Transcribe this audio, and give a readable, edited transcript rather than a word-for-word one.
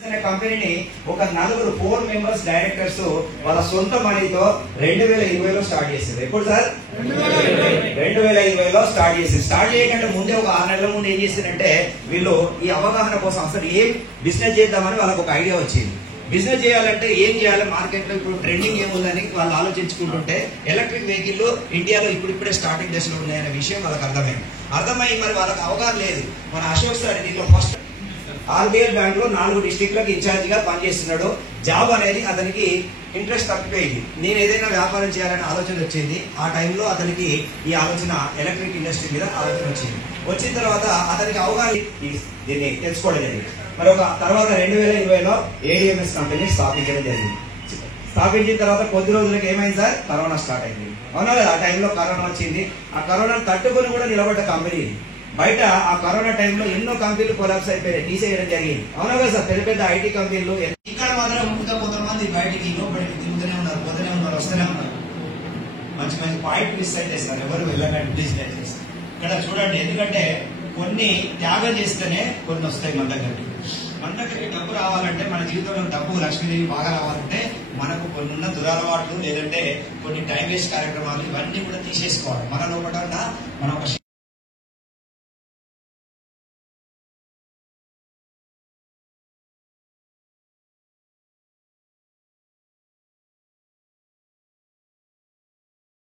కంపెనీని ఒక నలుగురు 4 మెంబర్స్ డైరెక్టర్స్ వాళ్ళ సొంత మనీతో 2020లో స్టార్ట్ చేశారు. ఎప్పుడు సార్? 2020లో స్టార్ట్ చేశారు. స్టార్ట్ చేయకంటే ముందే ఒక 6 నెలల ముందు ఏం చేశారంటే వీళ్ళు ఈ అవగాహన కోసం అసలు ఏం బిజినెస్ చేద్దామని వాళ్ళకి ఒక ఐడియా వచ్చింది. బిజినెస్ చేయాలంటే ఏం చేయాలి, మార్కెట్ లో ఇప్పుడు ట్రెండింగ్ ఏముందని వాళ్ళు ఆలోచించుకుంటుంటే ఎలక్ట్రిక్ వెహికల్ ఇండియాలో ఇప్పుడిప్పుడే స్టార్టింగ్ దశలో ఉన్నాయనే విషయం వాళ్ళకి అర్థమై మరి వాళ్ళకి అవగాహన లేదు. మన అశోక్ సార్ దీంట్లో ఫస్ట్ ఆర్బీఐ బ్యాంక్ లో 4 డిస్ట్రిక్ట్లకు ఇన్ఛార్జ్ గా పనిచేస్తున్నాడు. జాబ్ అనేది అతనికి ఇంట్రెస్ట్ తప్పిపోయింది. నేను ఏదైనా వ్యాపారం చేయాలనే ఆలోచన వచ్చింది. ఆ టైంలో అతనికి ఈ ఆలోచన ఎలక్ట్రిక్ ఇండస్ట్రీ మీద ఆలోచన వచ్చిన తర్వాత అతనికి అవగాహన దీన్ని తెలుసుకోవడం జరిగింది. మరి ఒక తర్వాత 2020లో ఏడిఎంఎస్ కంపెనీ స్థాపించడం జరిగింది. స్థాపించిన తర్వాత కొద్ది రోజులకి ఏమైంది సార్? కరోనా స్టార్ట్ అయింది. అవునా కదా? ఆ టైంలో కరోనా వచ్చింది. ఆ కరోనా తట్టుకొని కూడా నిలబడ్డ కంపెనీ బయట ఆ కరోనా టైంలో ఎన్నో కంపెనీలు కొలాప్స్ అయిపోయాయి, తీసేయడం జరిగింది. అవునా కదా సార్? పెద్ద పెద్ద ఐటీ కంపెనీలు ఇక్కడ మాత్రం ఇంకా కొంతమంది బయటికి లోపలికి తిరుగుతూనే ఉన్నారు, పోతూనే ఉన్నారు, వస్తూనే ఉన్నారు. మంచి మంచి పాయింట్ మిస్ అయితే సార్ ఎవరు వెళ్ళకండి ప్లీజ్ దయచేసి. ఇక్కడ చూడండి, ఎందుకంటే కొన్ని త్యాగం చేస్తేనే కొన్ని వస్తాయి మన దగ్గరికి. మన దగ్గరికి డబ్బు రావాలంటే, మన జీవితంలో డబ్బు లక్ష్మీదేవి బాగా రావాలంటే మనకు కొన్ని ఉన్న దురలవాట్లు లేదంటే కొన్ని టైం వేస్ట్ కార్యక్రమాలు ఇవన్నీ కూడా తీసేసుకోవాలి. మన లోపల మనం ఒక